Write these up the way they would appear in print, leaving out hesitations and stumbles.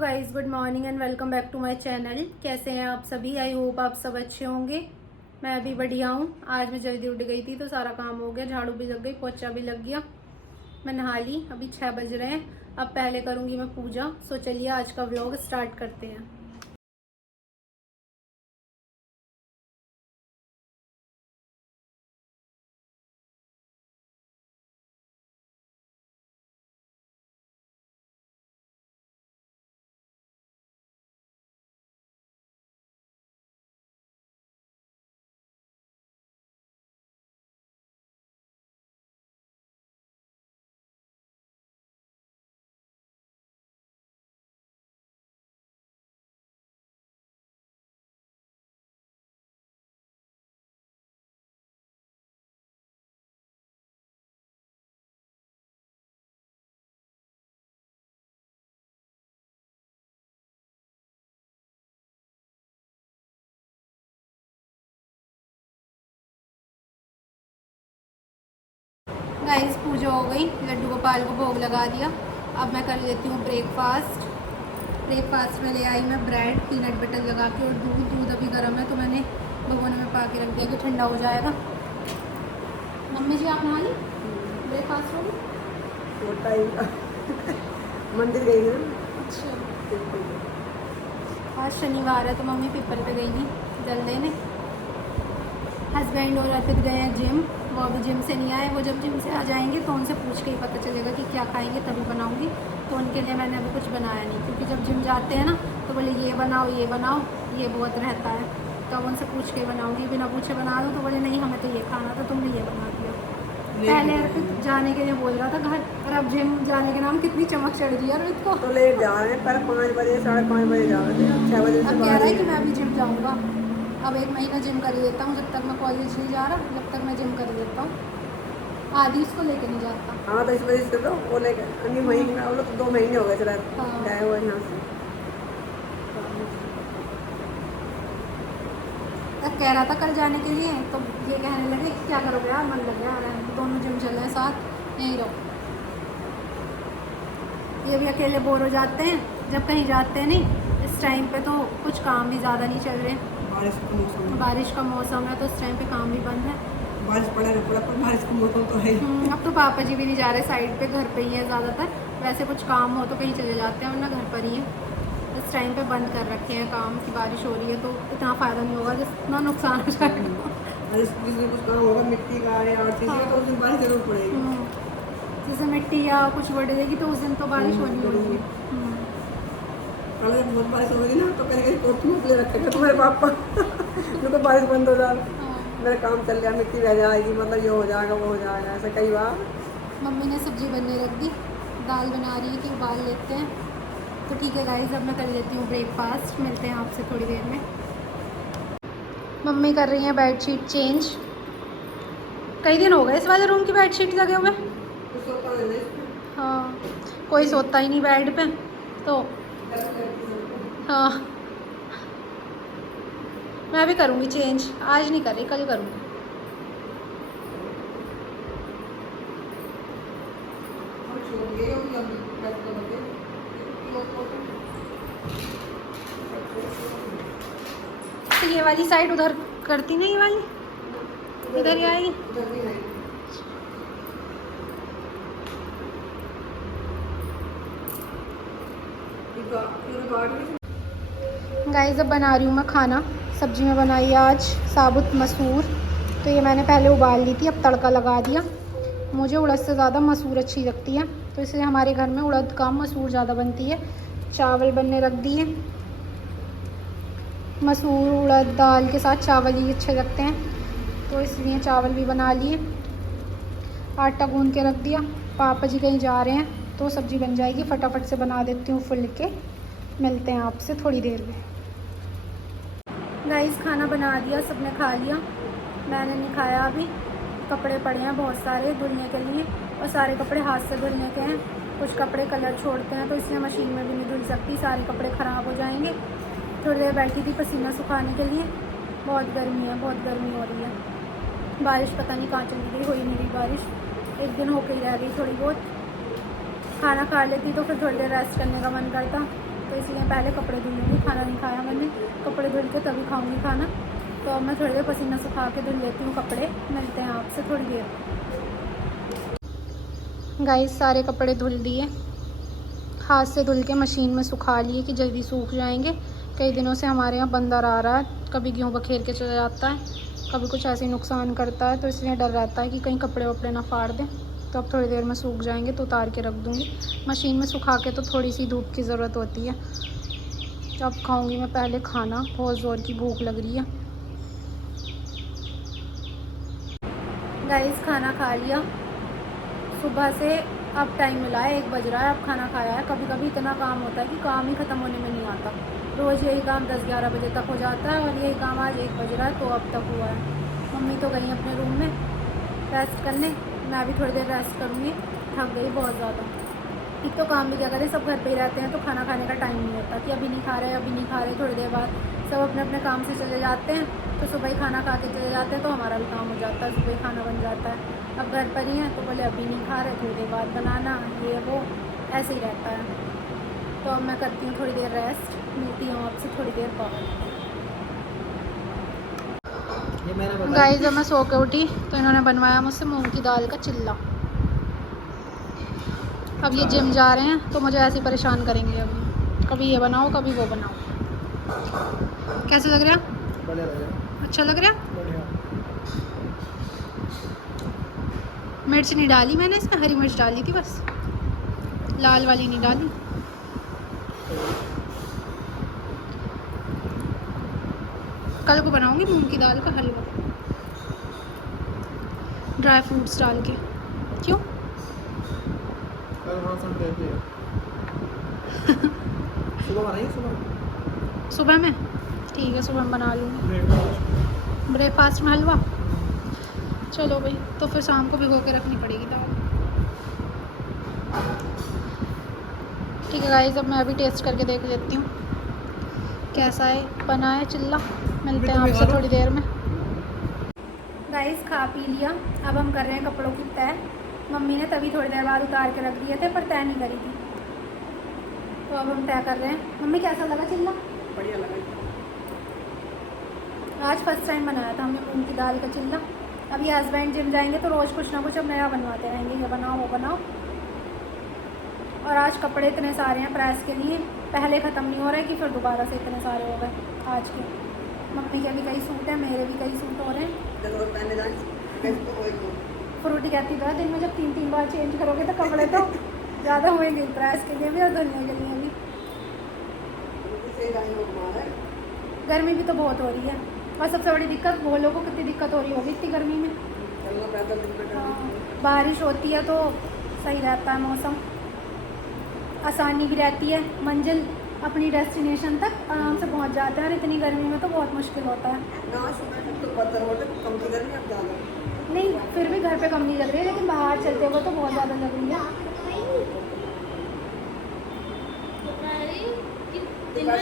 Guys, good morning and welcome back to my channel. कैसे हैं आप सभी? आई होप आप सब अच्छे होंगे। मैं भी बढ़िया हूँ। आज मैं जल्दी उठ गई थी तो सारा काम हो गया, झाड़ू भी लग गई, पोछा भी लग गया। मैं नहा ली, अभी 6 बज रहे हैं। अब पहले करूँगी मैं पूजा। सो चलिए आज का व्लॉग स्टार्ट करते हैं। गाइस, पूजा हो गई, लड्डू गोपाल को भोग लगा दिया। अब मैं कर लेती हूँ ब्रेकफास्ट में ले आई मैं ब्रेड पीनट बटर लगा के और दूध अभी गर्म है तो मैंने भगोने में पा के रख दिया कि ठंडा हो जाएगा। मम्मी जी आप नहा ली? ब्रेकफास्ट हो गई? मंदिर गई है। अच्छा, आज शनिवार है तो मम्मी पीपल पे गई थी जल लेने। हस्बैंड और अर्पित गए हैं जिम। वो अभी जिम से नहीं आए, वो जब जिम से आ जाएंगे तो उनसे पूछ के ही पता चलेगा कि क्या खाएंगे, तभी बनाऊंगी। तो उनके लिए मैंने अभी कुछ बनाया नहीं, क्योंकि जब जिम जाते हैं ना तो बोले ये बनाओ, ये बहुत रहता है। तो अब उनसे पूछ के ही बनाऊंगी। बिना पूछे बना दो तो बोले नहीं हमें तो ये खाना था, तुमने ये बना दिया। पहले अर्पित जाने के लिए बोल रहा था घर, और अब जिम जाने के नाम कितनी चमक चढ़ रही है अर्पित को। तो लेट जा रहे हैं, पर 5 बजे 5:30 बजे जा रहे हैं, 6 बजे से अब कह रहा है कि मैं अभी जिम जाऊँगा। अब 1 महीना जिम कर ही देता हूँ, जब तक मैं कॉलेज नहीं जा रहा जब तक मैं जिम कर देता हूँ। आदि इसको लेके नहीं जाता। हाँ तो इस वजह से तो वो लेकर अन्य महीने वो लोग 2 महीने हो गए चला हाँ। गए हुए यहाँ से। अब कह रहा था कल जाने के लिए, तो ये कहने लगे कि क्या करोगे यार, मन लग गया, दोनों जिम चल रहे हैं साथ, यहीं रहो। ये भी अकेले बोर हो जाते हैं जब कहीं जाते हैं नहीं। इस टाइम पे तो कुछ काम भी ज़्यादा नहीं चल रहे, बारिश का मौसम है तो इस टाइम पे काम भी बंद है। बारिश पड़ा ना पड़ा, पर बारिश का मौसम तो है। अब तो पापा जी भी नहीं जा रहे साइड पे, घर पे ही है ज़्यादातर। वैसे कुछ काम हो तो कहीं चले जाते हैं, वरना घर पर ही है। इस टाइम पे बंद कर रखे हैं काम की, बारिश हो रही है तो इतना फ़ायदा नहीं होगा जितना नुकसान हो जाएगा। कुछ काम होगा मिट्टी का या और चीज़ का तो उस दिन बारिश जरूर पड़ेगी। जैसे मिट्टी या कुछ बढ़ेगी तो उस दिन तो बारिश होनी होगी। कल जब बहुत बारिश हो गई ना तो कहीं कोठी में ले रखेगा तुम्हारे पापा जो तो बारिश बंद हो जाए, मेरा काम चल गया, मिट्टी रह जाएगी, मतलब ये हो जाएगा वो हो जाएगा, ऐसा कई बार। मम्मी ने सब्जी बनने रख दी, दाल बना रही है कि उबाल लेते हैं। तो ठीक है गाइस, अब मैं कर लेती हूँ ब्रेकफास्ट। मिलते हैं आपसे थोड़ी देर में। मम्मी कर रही हैं बेडशीट चेंज। कई दिन हो गए इस वाले रूम की बेडशीट लगे हुए। हाँ, कोई सोता ही नहीं बेड पे तो। हाँ, मैं भी करूँगी चेंज, आज नहीं कर रही, कल करूँगी। तो ये वाली साइड उधर करती नहीं, ये वाली इधर ही आएगी। गाइस, अब बना रही हूँ मैं खाना। सब्जी में बनाई आज साबुत मसूर। तो ये मैंने पहले उबाल ली थी, अब तड़का लगा दिया। मुझे उड़द से ज़्यादा मसूर अच्छी लगती है, तो इसलिए हमारे घर में उड़द कम मसूर ज़्यादा बनती है। चावल बनने रख दिए। मसूर उड़द दाल के साथ चावल ही अच्छे लगते हैं, तो इसलिए चावल भी बना लिए। आटा गूंद के रख दिया। पापा जी कहीं जा रहे हैं तो सब्ज़ी बन जाएगी, फटाफट से बना देती हूँ फुल के। मिलते हैं आपसे थोड़ी देर में। गाइस, खाना बना दिया, सबने खा लिया, मैंने नहीं खाया अभी। कपड़े पड़े हैं बहुत सारे धुलने के लिए, और सारे कपड़े हाथ से धुलने के हैं। कुछ कपड़े कलर छोड़ते हैं तो इसलिए मशीन में भी नहीं धुल सकती, सारे कपड़े ख़राब हो जाएंगे। थोड़ी देर बैठी थी पसीना सुखाने के लिए। बहुत गर्मी है, बहुत गर्मी हो रही है। बारिश पता नहीं कहाँ चली गई, हो ही नहीं रही बारिश। एक दिन होके ही रह गई थोड़ी बहुत। खाना खा लेती तो फिर थोड़ी देर रेस्ट करने का मन करता, तो इसलिए पहले कपड़े धुल लूँगी। खाना नहीं खाया मैंने, कपड़े धुल के तभी खाऊँगी खाना। तो अब मैं थोड़ी देर पसीना सुखा के धुल लेती हूँ कपड़े। मिलते हैं आपसे थोड़ी देर। गाइस सारे कपड़े धुल दिए, हाथ से धुल के मशीन में सुखा लिए कि जल्दी सूख जाएंगे। कई दिनों से हमारे यहाँ बंदर आ रहा है, कभी गेहूँ बखेर के चला जाता है, कभी कुछ ऐसे नुकसान करता है, तो इसलिए डर रहता है कि कहीं कपड़े वपड़े ना फाड़ दें। तो अब थोड़ी देर में सूख जाएंगे तो उतार के रख दूँगी। मशीन में सुखा के तो थोड़ी सी धूप की ज़रूरत होती है। तो अब खाऊँगी मैं पहले खाना, बहुत ज़ोर की भूख लग रही है। गाइस खाना खा लिया, सुबह से अब टाइम मिला है 1 बज रहा है, अब खाना खाया है। कभी कभी इतना काम होता है कि काम ही ख़त्म होने में नहीं आता। रोज़ यही काम 10-11 बजे तक हो जाता है और यही काम आज 1 बज रहा है तो अब तक हुआ है। मम्मी तो गई अपने रूम में रेस्ट करने, मैं भी थोड़ी देर रेस्ट करूँगी, थक गई बहुत ज़्यादा। एक तो काम भी क्या करें, सब घर पे ही रहते हैं तो खाना खाने का टाइम नहीं होता कि अभी नहीं खा रहे अभी नहीं खा रहे। थोड़ी देर बाद सब अपने अपने काम से चले जाते हैं, तो सुबह ही खाना खा के चले जाते हैं तो हमारा भी काम हो जाता है, सुबह ही खाना बन जाता है। अब घर पर ही हैं तो बोले अभी नहीं खा रहे, थोड़ी देर बाद बनाना, ये वो ऐसे ही रहता है। तो अब मैं करती हूँ थोड़ी देर रेस्ट, मिलती हूँ आपसे थोड़ी देर बाद। गाइस जब मैं सो के उठी तो इन्होंने बनवाया मुझसे मूंग की दाल का चिल्ला। अब ये जिम जा रहे हैं तो मुझे ऐसे ही परेशान करेंगे, अभी कभी ये बनाओ कभी वो बनाओ। कैसे लग रहा? बढ़िया लग रहा। अच्छा लग रहा? मिर्च नहीं डाली मैंने इसमें, हरी मिर्च डाली थी बस, लाल वाली नहीं डाली। कल को बनाऊंगी मूंग की दाल का हलवा ड्राई फ्रूट्स डाल के। क्यों? सुबह में ठीक है, सुबह में बना लूँगी ब्रेकफास्ट में हलवा। चलो भाई, तो फिर शाम को भिगो के रखनी पड़ेगी दाल। ठीक है गाइस, अब मैं अभी टेस्ट करके देख लेती हूँ कैसा है, बना है चिल्ला। मिलते हैं आपसे थोड़ी देर में। गाइस खा पी लिया, अब हम कर रहे हैं कपड़ों की तय। मम्मी ने तभी थोड़ी देर बाद उतार के रख दिए थे पर तय नहीं करी थी, तो अब हम तय कर रहे हैं। मम्मी कैसा लगा चिल्ला? बढ़िया लगा। आज फर्स्ट टाइम बनाया था हमने मूंग की दाल का चिल्ला। अब ये हस्बैंड जिम जाएंगे तो रोज़ कुछ ना कुछ अब नया बनवाते रहेंगे, ये बनाओ वो बनाओ। और आज कपड़े इतने सारे हैं प्रेस के लिए, पहले ख़त्म नहीं हो रहे कि फिर दोबारा से इतने सारे हो गए आज के। मम्मी के भी कई सूट हैं, मेरे भी कई सूट हो रहे हैं। फ्रूटी कहती था दिन में जब 3-3 बार चेंज करोगे तो कपड़े तो ज़्यादा होंगे प्रेस के लिए भी और धुलने के लिए भी। गर्मी भी तो बहुत हो रही है, और सबसे बड़ी दिक्कत बोलो को कितनी दिक्कत हो रही होगी इतनी गर्मी में। बारिश होती है तो सही रहता है मौसम, आसानी भी रहती है, मंजिल अपनी डेस्टिनेशन तक आराम से पहुंच जाते हैं। और इतनी गर्मी में तो बहुत मुश्किल होता है। नहीं फिर भी घर पे कम नहीं लग रही है, लेकिन बाहर चलते हुए तो बहुत ज़्यादा लग रही है।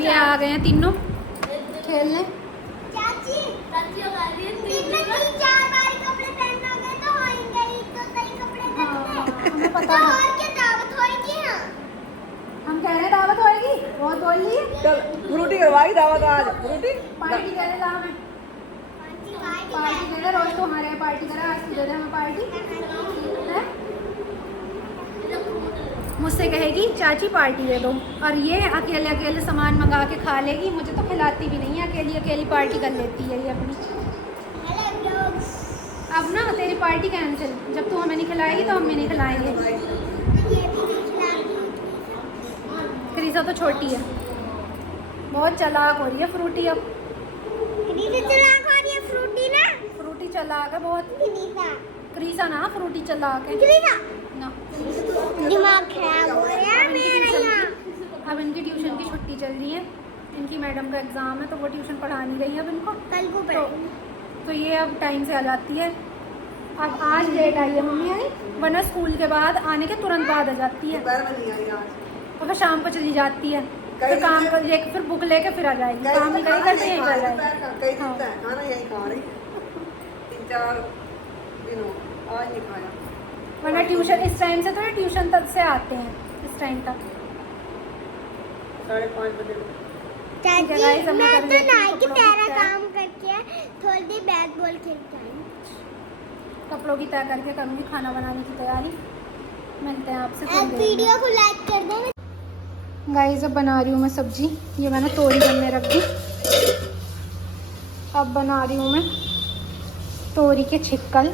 ये आ गए हैं तीनों खेलने। हमें पता है, हम कह रहे हैं दावत होएगी, बहुत बोल रही है। चल फ्रूटी करवाई दावत आज, फ्रूटी पार्टी कह रहे हमें, पार्टी कह रहे रोज तो हमारे यहाँ पार्टी करा, आज दे दे हमें पार्टी है। मुझसे कहेगी चाची पार्टी दे दो, और ये अकेले अकेले सामान मंगा के खा लेगी, मुझे तो खिलाती भी नहीं है, अकेली अकेली पार्टी कर लेती है ये अपनी। अब ना तेरी पार्टी कैंसिल, जब तू हमें नहीं खिलाएगी तो हमें नहीं खिलाएंगे। क्रीसा तो छोटी है, बहुत चालाक हो रही है फ्रूटी। अब फ्रूटी चालाक है बहुत। क्रीसा ना फ्रूटी चालाक है ना। दिमाग खराब हो रहा है मेरा। अब इनकी ट्यूशन की छुट्टी चल रही है, इनकी मैडम का एग्ज़ाम है तो वो ट्यूशन पढ़ा नहीं रही है अब इनको, कल को तो ये अब टाइम से आ जाती है। अब आज लेट आई है मम्मी आई, वरना स्कूल के बाद आने के तुरंत बाद आ जाती है, और फिर शाम को चली जाती है, फिर काम कर लेके फिर बुक लेके फिर आ जाएगी, काम नहीं करेगी करते यहीं कर जाएगी। वरना ट्यूशन इस टाइम से तो ट्यूशन तक से आते हैं इस टाइम तक। 5:30 बजे। चाची guys, अब मैं मैं कर तो लेती हूँ नाई की कपड़ों की तरह तह। काम करके थोड़ी देर बैट बॉल खेल के आई। कपड़ों की तय करके करूँगी खाना बनाने की तैयारी। मिलते हैं आपसे अब थोड़ी देर में। वीडियो को लाइक कर दो। गाइस अब बना रही हूँ मैं सब्जी। ये मैंने तोरी बनने रख दी। अब बना रही हूँ मैं तोरी के छिक्कल।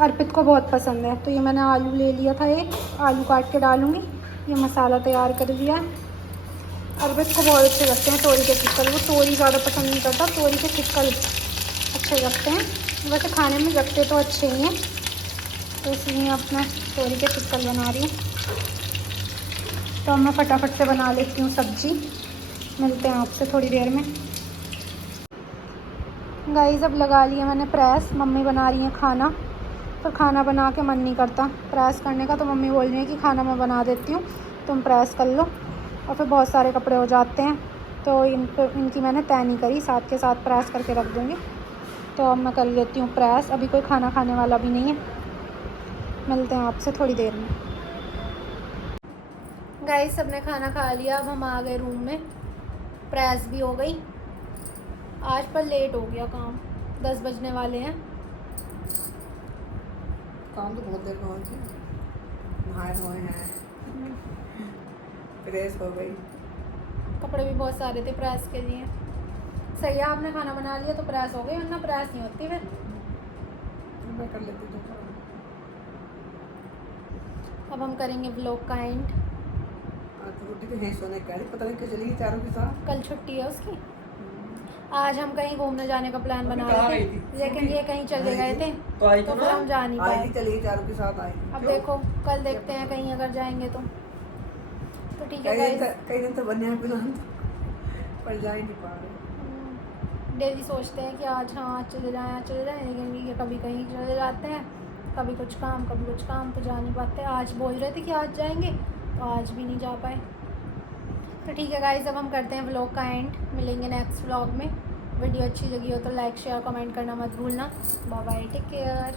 अर्पित को बहुत पसंद है, तो ये मैंने आलू ले लिया था, एक आलू काट के डालूँगी। ये मसाला तैयार कर लिया है। अर्पित को बहुत अच्छे लगते हैं तोरी के छिक्कल। वो तोरी ज़्यादा पसंद नहीं करता, तोरी के छिक्कल अच्छे लगते हैं। वैसे खाने में लगते तो अच्छे ही हैं, तो इसलिए अब मैं तोरी के छिक्कल बना रही हूँ। तो अब मैं फटाफट से बना लेती हूँ सब्जी। मिलते हैं आपसे थोड़ी देर में। गाइस अब लगा लिया मैंने प्रेस। मम्मी बना रही हैं खाना, पर खाना बना के मन नहीं करता प्रेस करने का, तो मम्मी बोल रही है कि खाना मैं बना देती हूँ, तुम प्रेस कर लो। और फिर बहुत सारे कपड़े हो जाते हैं, तो इनकी मैंने तय नहीं करी, साथ के साथ प्रेस करके रख दूँगी। तो अब मैं कर लेती हूँ प्रेस। अभी कोई खाना खाने वाला भी नहीं है। मिलते हैं आपसे थोड़ी देर में। गाइस सबने खाना खा लिया, अब हम आ गए रूम में। प्रेस भी हो गई। आज पर लेट हो गया काम, 10 बजने वाले हैं। काम तो बहुत देर में हो गया। नहाए धोए हैं, प्रेस हो गई। कपड़े भी बहुत सारे थे प्रेस के लिए। सही है आपने खाना बना लिया तो प्रेस हो गई, वरना प्रेस नहीं होती फिर। मैं कर लेती हूँ। अब हम करेंगे व्लॉग का एंड। आज तो रोटी तो है सोने का, पता नहीं क्यों चली गई चारों के साथ। कल छुट्टी है उसकी। आज हम कहीं घूमने जाने का प्लान बना रहे थे, लेकिन ये कहीं चले गए थे, तो फिर हम जा नहीं आई पाए। थी, चली गई चारों के साथ आई। अब देखो कल देखते हैं कहीं अगर जाएंगे तो ठीक है गाइस। कई दिन तो बनने प्लान पर जा ही नहीं पा रहे। डेली सोचते हैं कि आज चले जाएं, लेकिन ये कभी कहीं चले जाते हैं, कभी कुछ काम तो जा नहीं पाते। आज बोल रहे थे कि आज जाएंगे, तो आज भी नहीं जा पाए। तो ठीक है गाइस, अब हम करते हैं व्लॉग का एंड। मिलेंगे नेक्स्ट व्लॉग में। वीडियो अच्छी लगी हो तो लाइक शेयर कमेंट करना मत भूलना। Bye bye, take care.